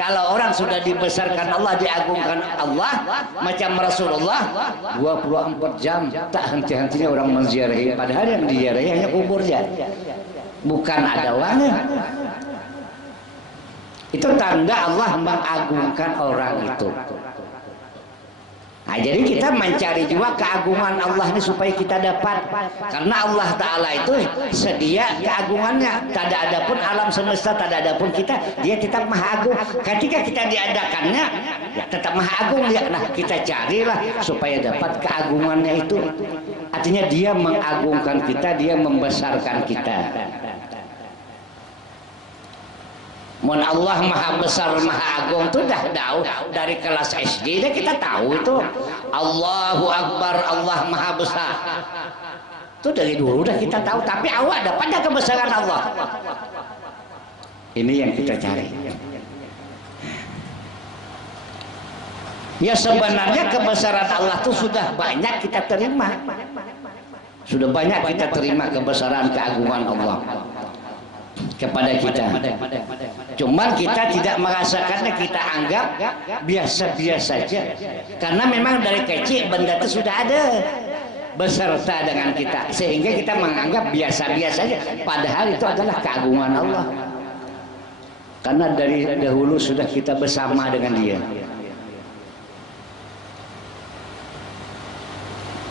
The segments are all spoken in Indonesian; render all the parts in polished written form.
Kalau orang sudah dibesarkan Allah, diagungkan Allah, macam Rasulullah, 24 jam tak henti-hentinya orang menziarahi. Padahal yang diziarahi hanya kuburnya, bukan ada uangnya. Itu tanda Allah mengagungkan orang itu. Nah, jadi kita mencari juga keagungan Allah ini supaya kita dapat, karena Allah Ta'ala itu sedia keagungannya. Tak ada pun alam semesta, tak ada pun kita, dia tetap maha agung. Ketika kita diadakannya, ya tetap maha agung ya. Nah, kita carilah supaya dapat keagungannya itu. Artinya dia mengagungkan kita, dia membesarkan kita. Mun Allah maha besar maha agung itu dah jauh dari kelas SD dah kita tahu itu. Allahu Akbar, Allah maha besar itu dari dulu dah kita tahu. Tapi awak dapatnya kebesaran Allah, ini yang kita cari. Ya sebenarnya kebesaran Allah itu sudah banyak kita terima, sudah banyak kita terima kebesaran keagungan Allah kepada kita. Cuman kita tidak merasakannya, kita anggap biasa-biasa saja. Karena memang dari kecil benda itu sudah ada beserta dengan kita, sehingga kita menganggap biasa-biasa saja. Padahal itu adalah keagungan Allah. Karena dari dahulu sudah kita bersama dengan Dia.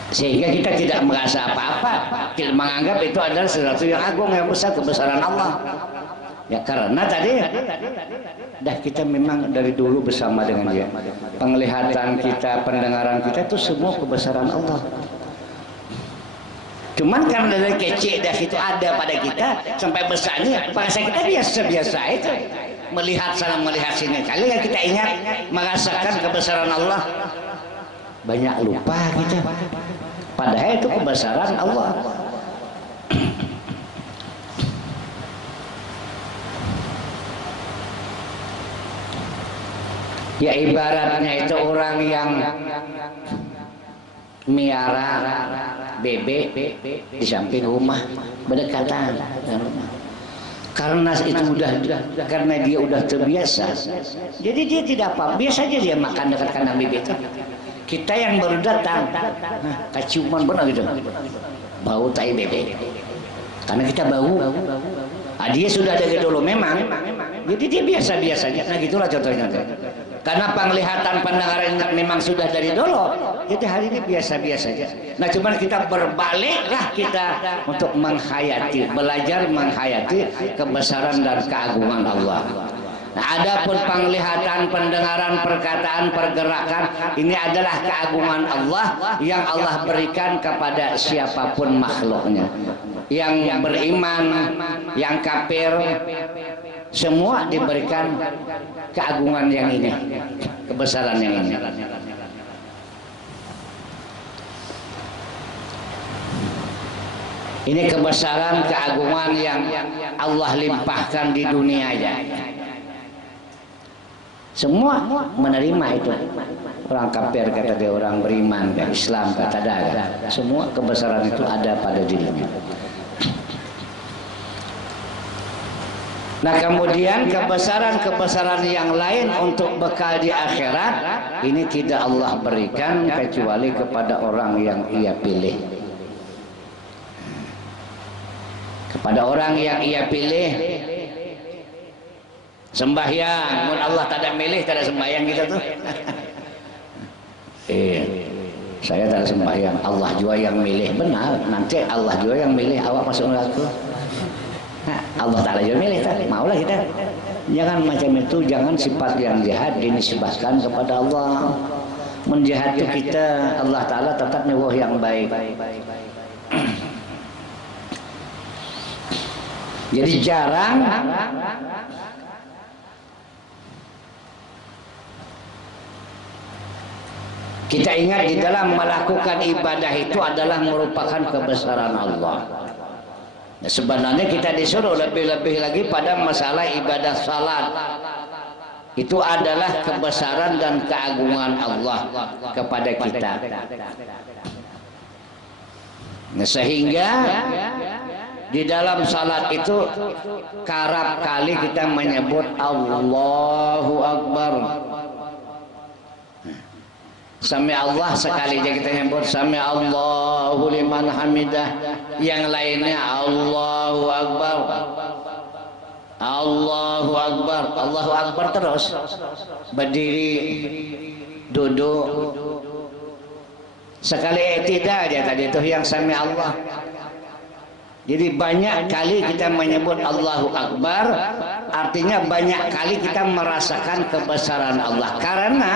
Sehingga kita tidak merasa apa-apa, kita menganggap itu adalah sesuatu yang agung, yang besar, kebesaran Allah. Ya karena tadi dah kita memang dari dulu bersama dengan Dia. Penglihatan kita, pendengaran kita itu semua kebesaran Allah. Cuman karena dari kecil dah itu ada pada kita sampai besarnya, bahasa kita biasa-biasa itu. Melihat sana melihat sini. Kali yang kita ingat merasakan kebesaran Allah, banyak lupa kita. Padahal itu kebesaran Allah. Ya ibaratnya itu orang yang miara bebek di samping rumah berdekatan. Karena itu karena dia udah terbiasa, jadi dia tidak apa, biasa aja dia makan dekat kandang bebek itu. Kita yang baru datang, kaciuman benar gitu, bau tai bebek, karena kita bau. Dia sudah dari dulu memang, jadi dia biasa-biasa aja. Nah gitulah contohnya. Karena penglihatan pendengaran memang sudah dari dulu, jadi hari ini biasa-biasa aja. Nah cuman kita berbaliklah kita untuk menghayati, belajar menghayati kebesaran dan keagungan Allah. Nah, adapun penglihatan, pendengaran, perkataan, pergerakan, ini adalah keagungan Allah yang Allah berikan kepada siapapun makhluknya. Yang beriman, yang kafir, semua diberikan keagungan yang ini, kebesaran yang ini. Ini kebesaran, keagungan yang Allah limpahkan di dunia aja. Semua menerima itu. Orang kafir kata dia, orang beriman, Islam kata dia, semua kebesaran itu ada pada dirinya. Nah kemudian kebesaran-kebesaran yang lain untuk bekal di akhirat ini tidak Allah berikan kecuali kepada orang yang Ia pilih. Kepada orang yang Ia pilih. Sembahyang, mun Allah tak ada milih, tak ada sembahyang kita tuh. Saya tak ada sembahyang, Allah juga yang milih. Benar, nanti Allah juga yang milih awak masuk neraka. Allah Ta'ala juga milih, maulah kita. Jangan macam itu, jangan sifat yang jahat dinisbahkan kepada Allah. Menjahat itu kita, Allah Ta'ala tetap nyuruh yang baik. Jadi jarang kita ingat di dalam melakukan ibadah itu adalah merupakan kebesaran Allah. Nah, sebenarnya kita disuruh lebih-lebih lagi pada masalah ibadah salat. Itu adalah kebesaran dan keagungan Allah kepada kita. Nah, sehingga di dalam salat itu kerap kali kita menyebut Allahu Akbar. Sami Allah sekali aja kita nyebut Sami Allahu liman hamidah, yang lainnya Allahu Akbar, Allahu Akbar, Allahu Akbar terus. Berdiri, duduk. Sekali i'tidal aja tadi itu yang Sami Allah. Jadi banyak kali kita menyebut Allahu Akbar, artinya banyak kali kita merasakan kebesaran Allah. Karena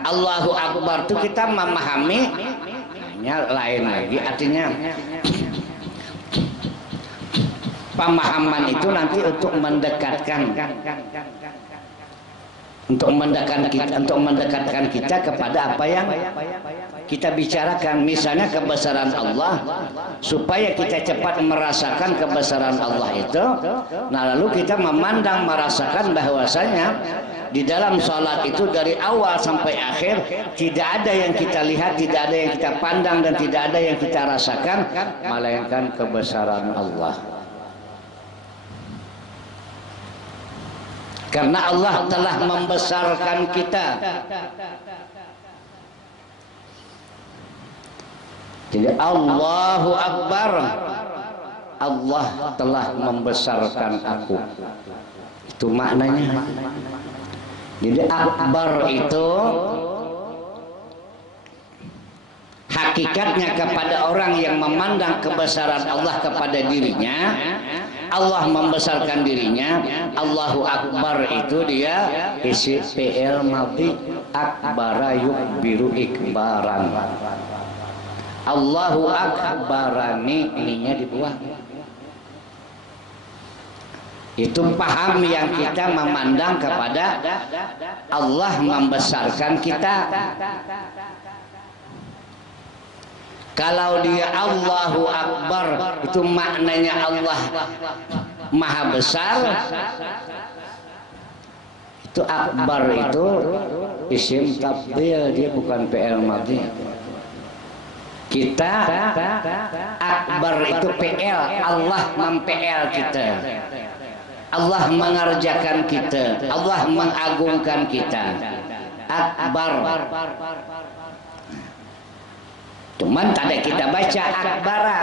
Allahu Akbar itu kita memahami lain lagi, artinya pemahaman itu nanti untuk mendekatkan kita kepada apa yang kita bicarakan. Misalnya kebesaran Allah, supaya kita cepat merasakan kebesaran Allah itu, nah lalu kita memandang merasakan bahwasanya di dalam sholat itu dari awal sampai akhir tidak ada yang kita lihat, tidak ada yang kita pandang, dan tidak ada yang kita rasakan melainkan kebesaran Allah. Karena Allah telah membesarkan kita. Jadi Allahu Akbar, Allah telah membesarkan aku. Itu maknanya. Jadi akbar itu hakikatnya kepada orang yang memandang kebesaran Allah kepada dirinya, Allah membesarkan dirinya. Allahu Akbar itu dia isi PL madhi, akbara yukbiru ikbaran. Allahu Akbarani, ininya dibuang. Itu paham yang kita memandang kepada Allah membesarkan kita. Kalau dia Allahu Akbar itu maknanya Allah Maha Besar, itu akbar itu isim tabdil, dia bukan PL madhi. Kita akbar itu PL, Allah mem-PL kita, Allah mengerjakan kita, Allah mengagungkan kita. Akbar. Cuman tadi kita baca akbara,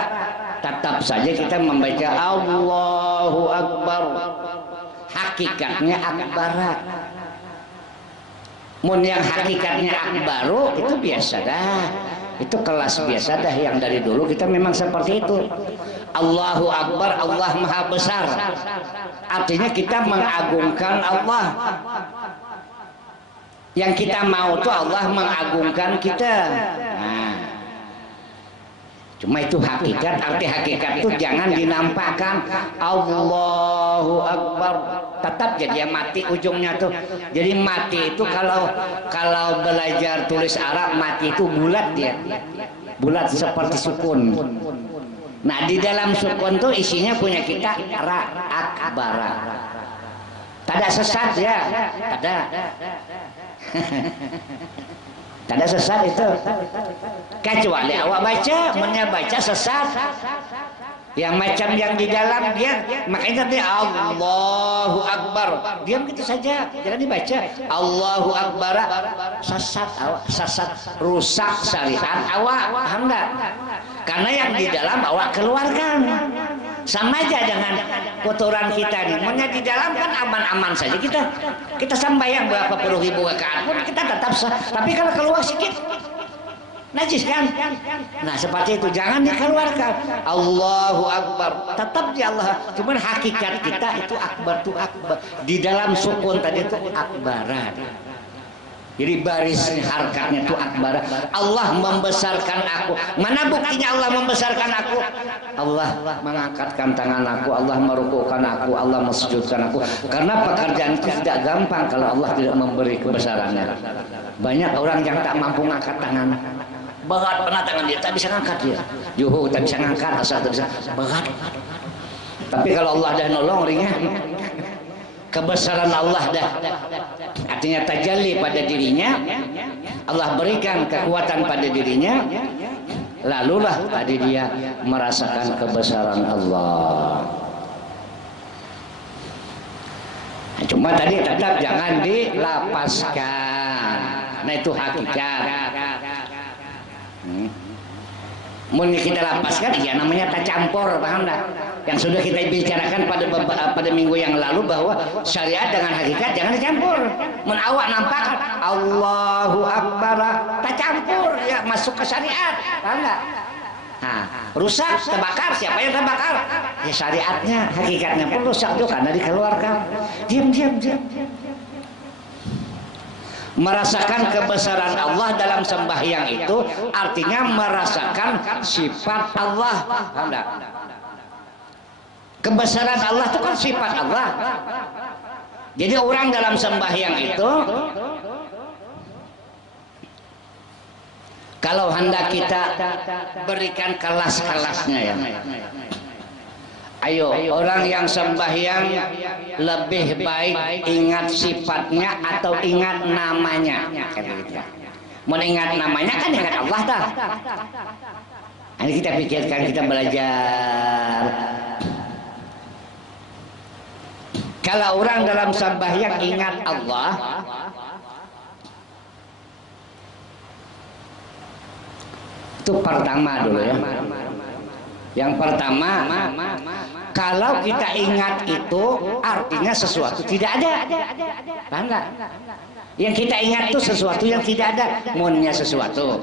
tetap saja kita membaca Allahu Akbar. Hakikatnya akbara. Mun yang hakikatnya akbaru itu biasa dah. Itu kelas biasa dah, yang dari dulu kita memang seperti itu. Allahu Akbar, Allah Maha Besar. Artinya kita mengagungkan Allah. Yang kita mau tuh Allah mengagungkan kita. Nah, cuma itu hakikat. Arti hakikat itu jangan dinampakkan. Allahu Akbar tetap jadi mati ujungnya tuh. Jadi mati itu kalau belajar tulis Arab, mati itu bulat dia. Bulat seperti sukun. Nah, di dalam sukun tuh isinya punya kita ra akbara. Tada sesat ya. Tada sesat itu. Kecuali awak baca, baca sesat. Yang macam yang di dalam dia, makanya tadi Allahu Akbar, diam gitu saja, jangan dibaca Allahu Akbar. Sesat, rusak syariat awak, paham enggak? Karena yang di dalam awak keluarkan. Sama aja dengan kotoran kita nih, maunya di dalam kan aman-aman saja, kita sembahyang berapa puluh ribu rakaat pun kita tetap sah. Tapi kalau keluar sedikit najis kan? Nah seperti itu, jangan dikeluarkan. Allahu Akbar, tetap di Allah. Cuman hakikat kita itu akbar tuh akbar. Di dalam sukun tadi itu akbaran. Jadi baris harkatnya itu akbar. Allah membesarkan aku. Mana buktinya Allah membesarkan aku? Allah mengangkatkan tangan aku, Allah merukukkan aku, Allah mesujudkan aku. Karena pekerjaan itu tidak gampang kalau Allah tidak memberi kebesarannya. Banyak orang yang tak mampu mengangkat tangan. Berat pernah tangan dia, tak bisa ngangkat dia. Juhu tak bisa ngangkat, asal tak bisa. Berat. Tapi kalau Allah dah nolong ringan. Kebesaran Allah dah, artinya tajalli pada dirinya, Allah berikan kekuatan pada dirinya, lalulah tadi dia merasakan kebesaran Allah. Nah, cuma tadi tetap jangan dilapaskan. Nah itu hakikat. Mun kita lapaskan, ya namanya tak campur, paham tak? Yang sudah kita bicarakan pada minggu yang lalu bahwa syariat dengan hakikat jangan dicampur. Mun awak nampak Allahu Akbar, tak campur, ya masuk ke syariat, paham tak? Nah, rusak, terbakar, siapa yang terbakar? Ya syariatnya, hakikatnya pun rusak juga karena dikeluarkan. Diam. Merasakan kebesaran Allah dalam sembahyang itu artinya merasakan sifat Allah. Paham tak? Kebesaran Allah itu kan sifat Allah. Jadi orang dalam sembahyang itu kalau hendak kita berikan kelas-kelasnya ya. Ayo, orang yang sembahyang lebih baik ingat sifatnya atau ingat namanya. Mau ingat namanya kan ingat Allah dah. Ini kita pikirkan, kita belajar. Kalau orang dalam sembahyang ingat Allah, itu pertama dulu ya. Yang pertama, kalau kita ingat itu artinya sesuatu tidak ada. Paham nggak? Yang kita ingat itu sesuatu yang tidak ada, munnya sesuatu.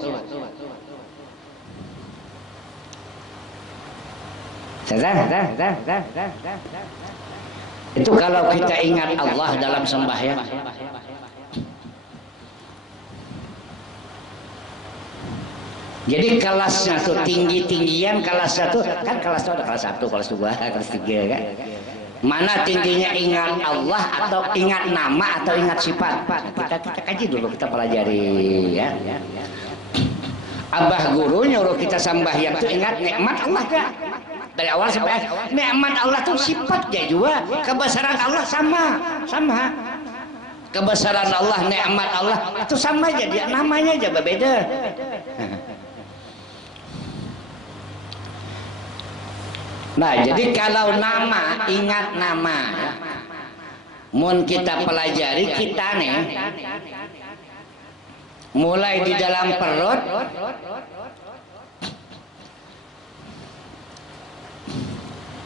Itu kalau kita ingat Allah dalam sembahyang. Jadi kelasnya tuh tinggian kelasnya tuh kan kelasnya ada kelas 1, kelas 2, kelas 3 kan. Mana tingginya ingat Allah atau ingat nama atau ingat sifat? Kita kaji dulu, kita pelajari ya. Abah guru nyuruh kita sembahyang tuh ingat nikmat Allah kan. Dari awal sampai nikmat Allah tuh sifatnya juga, kebesaran Allah sama. Kebesaran Allah, nikmat Allah itu sama aja, dia namanya aja berbeda. Nah, jadi kalau nama, ingat nama. Mun kita pelajari kita nih, mulai di dalam perut,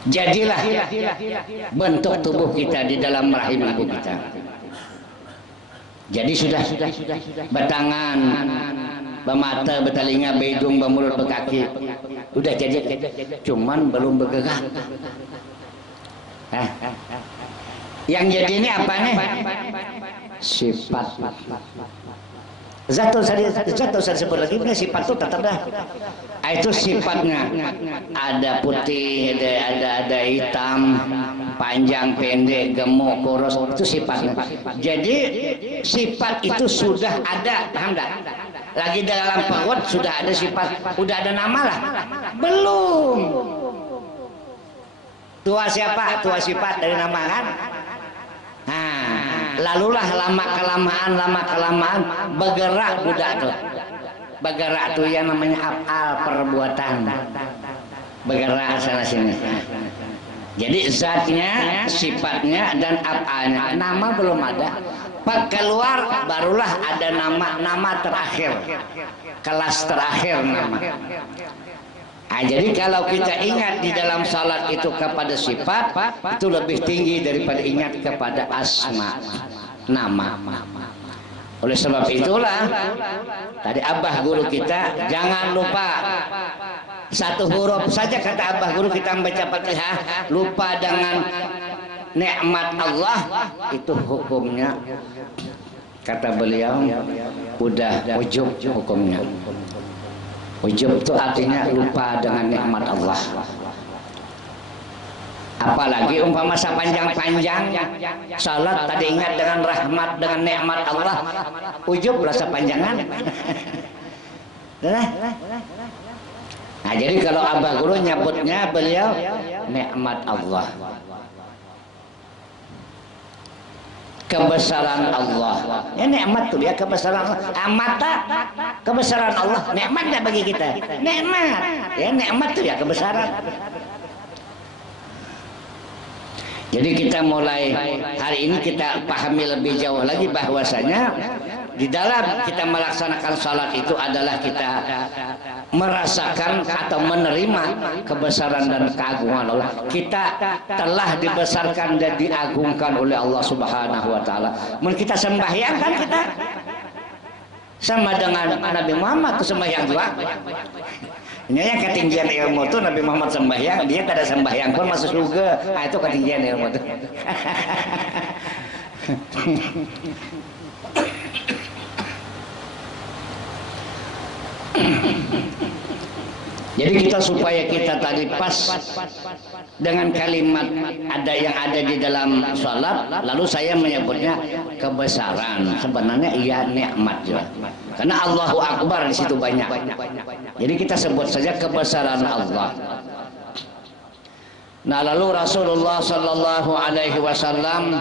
jadilah bentuk tubuh kita di dalam rahim ibu kita. Jadi sudah bertangan, bermata, bertelinga, berhidung, bermulut, berkaki, udah jadi, cuman belum bergerak. Yang jadi ini apa nih? Sifat. Zat saya sebut lagi, sifat itu tetap dah. Itu sifatnya. Ada putih, ada hitam, panjang, pendek, gemuk, kurus, itu sifatnya. Jadi sifat itu sudah ada, paham tak? Lagi dalam perut sudah ada sifat, udah ada nama lah. Belum. Tua siapa? Tua sifat dari nama kan? Nah, lalulah lama kelamaan bergerak budak tuh. Bergerak tuh yang namanya af'al, perbuatan. Bergerak sana sini. Jadi zatnya, sifatnya dan af'alnya. Nama belum ada. Pak keluar barulah ada nama terakhir, kelas terakhir nama. Nah, jadi kalau kita ingat di dalam salat itu kepada sifat, itu lebih tinggi daripada ingat kepada asma, nama. Oleh sebab itulah tadi abah guru kita jangan lupa satu huruf saja, kata abah guru kita membaca Fatihah lupa dengan nikmat Allah, itu hukumnya kata beliau udah ujub hukumnya. Ujub itu artinya lupa dengan nikmat Allah. Apalagi umpama sepanjang-panjang salat tadi ingat dengan rahmat, dengan nikmat Allah, ujub rasa panjangan. Nah, jadi kalau abah guru nyebutnya beliau nikmat Allah, kebesaran Allah. Ya nikmat tuh ya, kebesaran Allah. Mata kebesaran Allah, nikmat enggak bagi kita? Nikmat. Ya nikmat tuh ya kebesaran. Jadi kita mulai hari ini kita pahami lebih jauh lagi bahwasanya Di dalam kita melaksanakan salat itu adalah kita merasakan atau menerima kebesaran dan keagungan Allah. Kita telah dibesarkan dan diagungkan oleh Allah Subhanahu wa taala. Mun kita sembahyang kan kita sama dengan Nabi Muhammad itu sembahyang juga. Ini yang ketinggian ilmu tuh Nabi Muhammad sembahyang, dia tidak sembahyang pun masuk surga. Nah, itu ketinggian ilmu tuh. Jadi kita supaya kita tadi pas dengan kalimat ada yang ada di dalam salat, lalu saya menyebutnya kebesaran. Sebenarnya iya nikmat juga. Karena Allahu Akbar di situ banyak. Jadi kita sebut saja kebesaran Allah. Nah, lalu Rasulullah sallallahu alaihi wasallam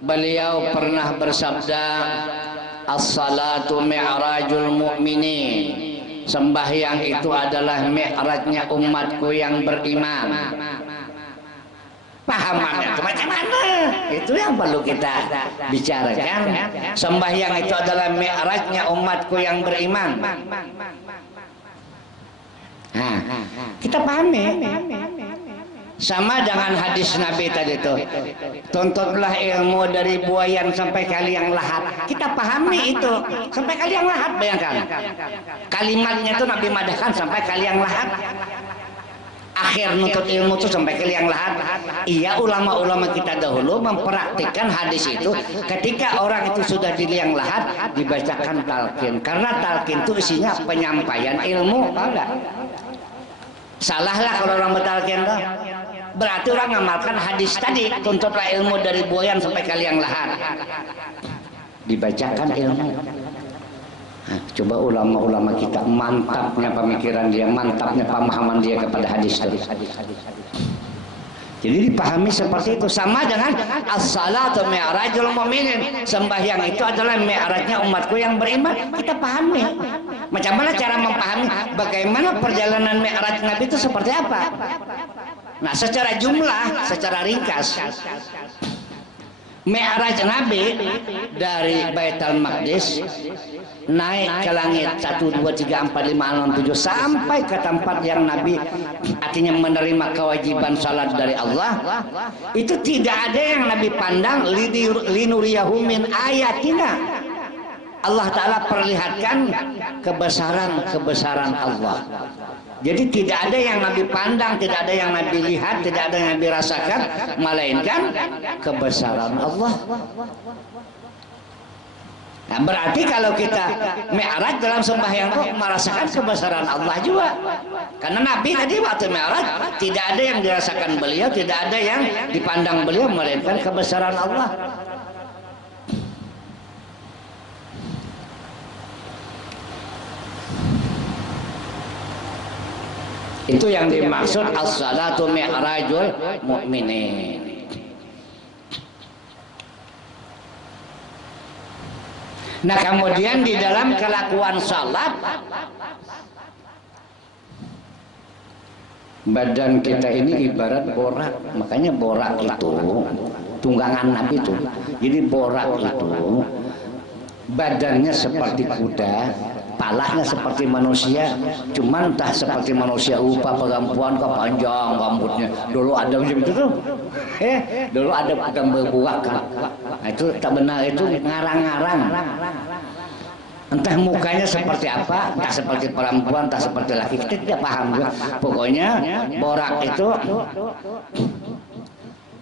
beliau pernah bersabda, as-salatu mi'rajul mu'minin. Sembahyang itu adalah mi'rajnya umatku yang beriman. Pahamannya itu macam mana? Itu yang perlu kita bicarakan. Sembahyang itu adalah mi'rajnya umatku yang beriman. Nah, kita pahami. Sama dengan hadis Nabi tadi itu, tuntutlah ilmu dari buayan sampai kaliang lahat. Kita pahami itu sampai kaliang lahat. Bayangkan kalimatnya itu Nabi madahkan sampai kaliang lahat. Akhir nuntut ilmu itu sampai kaliang lahat. Iya, ulama-ulama kita dahulu mempraktikkan hadis itu. Ketika orang itu sudah di liang lahat, dibacakan talqin. Karena talqin itu isinya penyampaian ilmu. Salahlah kalau orang bertalqin tuh. Berarti orang ngamalkan hadis tadi, tuntutlah ilmu dari buayan sampai kaliang lahat. Dibacakan ilmu. Nah, coba ulama-ulama kita mantapnya pemikiran dia, mantapnya pemahaman dia kepada hadis itu. Jadi dipahami seperti itu. Sama dengan as-salatu mi'rajul mu'minin. Sembahyang itu adalah mi'rajnya umatku yang beriman. Kita pahami. Macam mana cara memahami bagaimana perjalanan mi'raj Nabi itu seperti apa? Nah, secara jumlah, secara ringkas, mi'raj Nabi dari Baitul Maqdis naik ke langit 1, 2, 3, 4, 5, 6, 7 sampai ke tempat yang Nabi artinya menerima kewajiban salat dari Allah. Itu tidak ada yang Nabi pandang linuriyahu min ayatina. Allah Ta'ala perlihatkan kebesaran Allah. Jadi tidak ada yang Nabi pandang, tidak ada yang Nabi lihat, tidak ada yang Nabi rasakan, melainkan kebesaran Allah. Nah, berarti kalau kita mi'raj dalam sembahyang itu merasakan kebesaran Allah juga. Karena Nabi tadi waktu mi'raj tidak ada yang dirasakan beliau, tidak ada yang dipandang beliau, melainkan kebesaran Allah. Itu yang dimaksud as-salatu mi'rajul mu'minin. Nah, kemudian di dalam kelakuan salat, badan kita ini ibarat borak. Makanya borak itu tunggangan Nabi itu. Jadi borak itu badannya seperti kuda, palanya seperti manusia, cuman entah seperti manusia upah perempuan kok panjang rambutnya. Dulu ada macam itu tuh. Dulu ada pedang berbuak kan. Nah, itu tak benar, itu ngarang-ngarang. Entah mukanya seperti apa, entah seperti perempuan, entah seperti laki, kita tidak paham juga. Pokoknya borak itu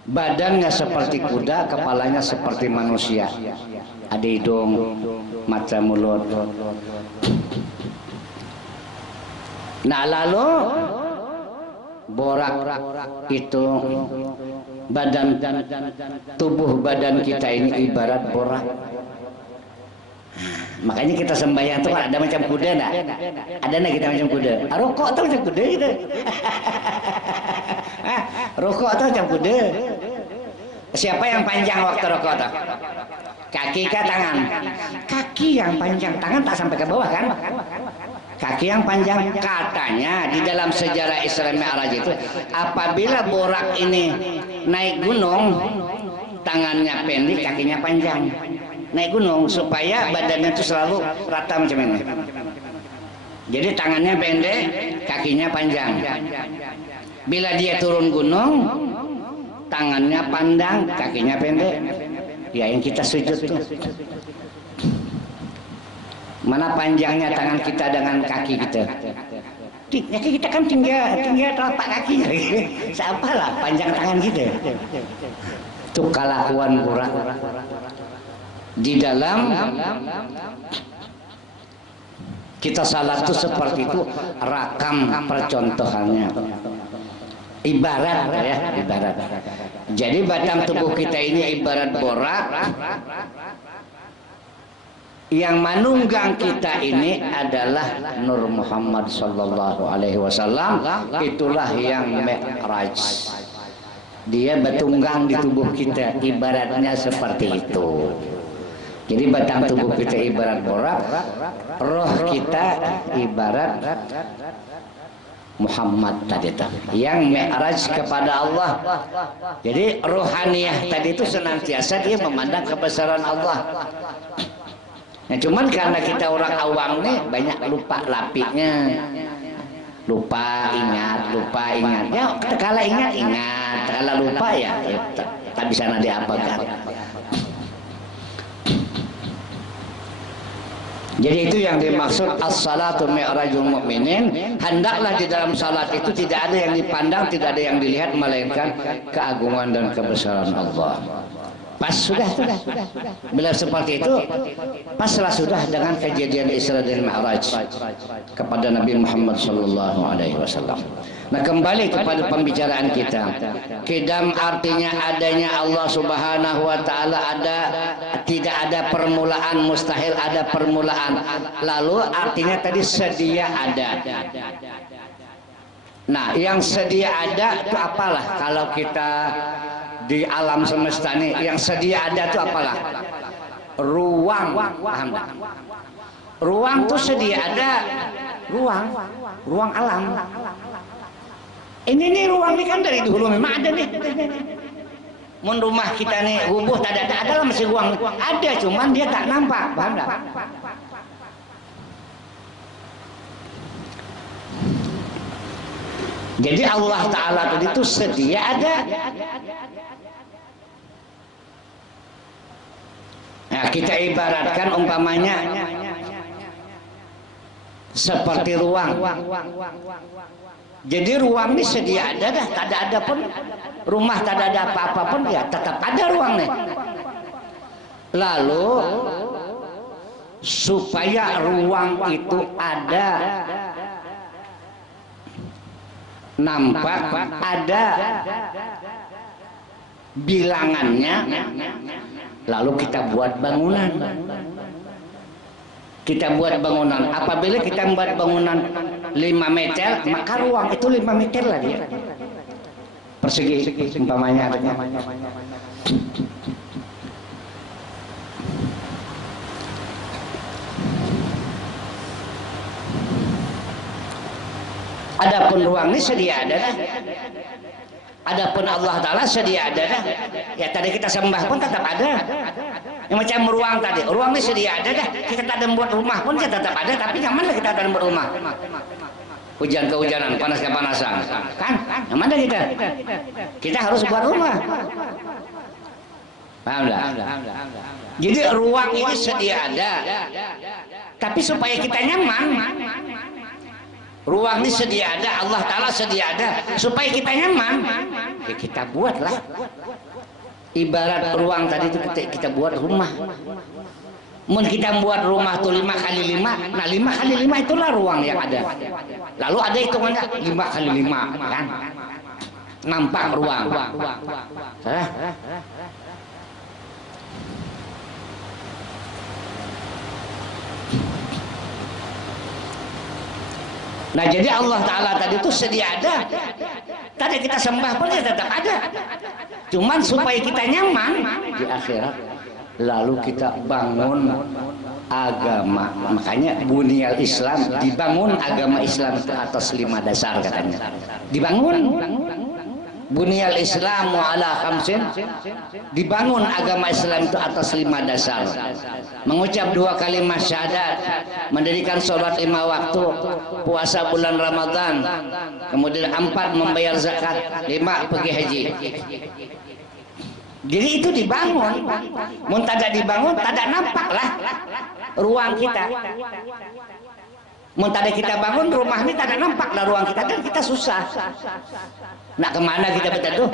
badannya seperti kuda, kepalanya seperti manusia. Ada hidung, mata, mulut. Nah, lalu borak itu badan, tubuh badan kita ini ibarat borak. Makanya kita sembahyang itu ada macam kuda enggak? Ada enggak kita macam kuda? Rokok tuh macam kuda gitu. Rokok tuh macam kuda. Siapa yang panjang waktu rokok tuh? Kaki ke tangan? Kaki yang panjang, tangan tak sampai ke bawah kan? Kaki yang panjang. Katanya di dalam sejarah Isra Mi'raj itu, apabila borak ini naik gunung, tangannya pendek, kakinya panjang. naik gunung supaya badannya itu selalu rata macam ini. Jadi tangannya pendek, kakinya panjang. Bila dia turun gunung, tangannya pandang, kakinya pendek. Ya yang kita sujud tuh. Mana panjangnya tangan kita dengan kaki kita? Kaki kita kan tinggal telapak kakinya. Siapalah panjang tangan kita. Itu kelakuan kurang di dalam kita salat itu seperti itu, rakam percontohannya. Ibarat ya, ibarat. Jadi batang tubuh kita ini ibarat borak. Yang manunggang kita ini adalah Nur Muhammad sallallahu alaihi wasallam. Itulah yang Mi'raj. Dia bertunggang di tubuh kita, ibaratnya seperti itu. Jadi batang tubuh kita ibarat borak, roh kita ibarat Muhammad tadi itu, yang Mi'raj kepada Allah. Jadi rohaniyah tadi itu senantiasa dia memandang kebesaran Allah. Nah, cuman karena kita orang awam nih banyak lupa lapiknya, lupa ingat. Ya, kala ingat, kala lupa ya tak bisa nanti apakan. Jadi itu yang dimaksud as-salatu mi'rajul mu'minin. Hendaklah di dalam salat itu tidak ada yang dipandang, tidak ada yang dilihat, melainkan keagungan dan kebesaran Allah. Pas sudah. Bila seperti itu, paslah sudah dengan kejadian Isra dan Mi'raj kepada Nabi Muhammad sallallahu alaihi wasallam. Nah, kembali kepada pembicaraan kita. Qidam artinya adanya Allah Subhanahu wa taala, tidak ada permulaan, mustahil ada permulaan. Lalu artinya tadi sedia ada. Nah, yang sedia ada itu apalah kalau kita di alam semesta ini yang sedia ada itu apalah? Ruang. Paham tak? Ruang itu sedia ada. Ruang alam. Ini nih ruang ini kan dari dulu memang ada nih. Mun rumah kita nih rubuh tak ada lah masih ruang. Ada cuman dia tak nampak. Paham tak? Jadi Allah Ta'ala tadi itu sedia ada. Nah, kita ibaratkan umpamanya seperti ruang. Jadi ruang ini sedia ada dah, tak ada pun rumah, tak ada apa-apa pun ya tetap ada ruang nih. Lalu supaya ruang itu ada, nampak ada bilangannya, lalu kita buat bangunan. Apabila kita membuat bangunan 5 meter, maka ruang itu 5 meter lah dia persegi umpamanya. Adapun ruang ini sedia ada dah. Adapun Allah Ta'ala sedia ada dah. Ya tadi kita sembah pun tetap ada. Yang macam ruang tadi, ruang ini sedia ada dah. Kita tak ada membuat rumah pun kita tetap ada. Tapi yang mana kita tak ada membuat rumah? Hujan kehujanan, panas kepanasan, kan? Yang mana kita? Kita harus buat rumah. Paham tak? Jadi ruang ini sedia ada. Tapi supaya kita nyaman, ruang ini sedia ada, Allah Ta'ala sedia ada, supaya kita nyaman, ya kita buatlah. Ibarat ruang tadi itu kita buat rumah. Mun kita buat rumah tuh 5 kali 5, nah 5 kali 5 itulah ruang yang ada. Lalu ada hitungannya 5 kali 5, kan? Nampak ruang. Salah? Nah, jadi Allah Ta'ala tadi itu sedia ada. Tadi kita sembah pun ya tetap ada. Cuman supaya kita nyaman di akhirat, lalu kita bangun agama. Makanya bunyal Islam, dibangun agama Islam itu atas 5 dasar katanya. Dibangun. Bunyal Islamu ala khamsin, dibangun agama Islam itu atas 5 dasar. Mengucap 2 kalimat syahadat, mendirikan sholat 5 waktu, puasa bulan Ramadan, kemudian 4 membayar zakat, 5 pergi haji. Jadi itu dibangun. Mun tada dibangun, tada nampaklah ruang kita. Mun tada kita bangun rumah ini, tada nampaklah ruang kita, dan kita susah. Nak kemana kita betul?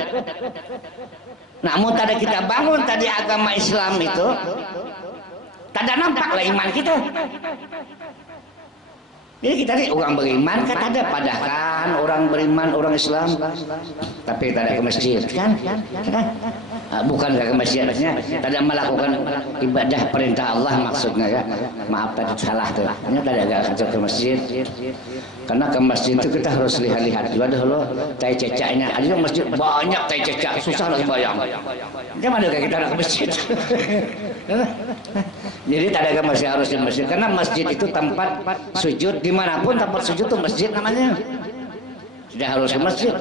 Nah, mun tada kita bangun tadi agama Islam itu, tada nampaklah iman kita. Jadi kita ini orang beriman kan ada padahkan orang beriman orang Islam, tapi tidak ke masjid kan? Bukan ke masjidnya, tidak melakukan ibadah perintah Allah maksudnya ya. Maaf tadi salah tuh. Hanya tidak ke masjid. Karena ke masjid itu kita harus lihat-lihat juga dulu tai cecaknya. Ada masjid banyak tai cecak, susah lagi bayang. Gimana kita ke masjid? Jadi tak ada masjid, harus di masjid karena masjid itu tempat sujud, dimanapun tempat sujud itu masjid namanya. Tidak harus ke masjid.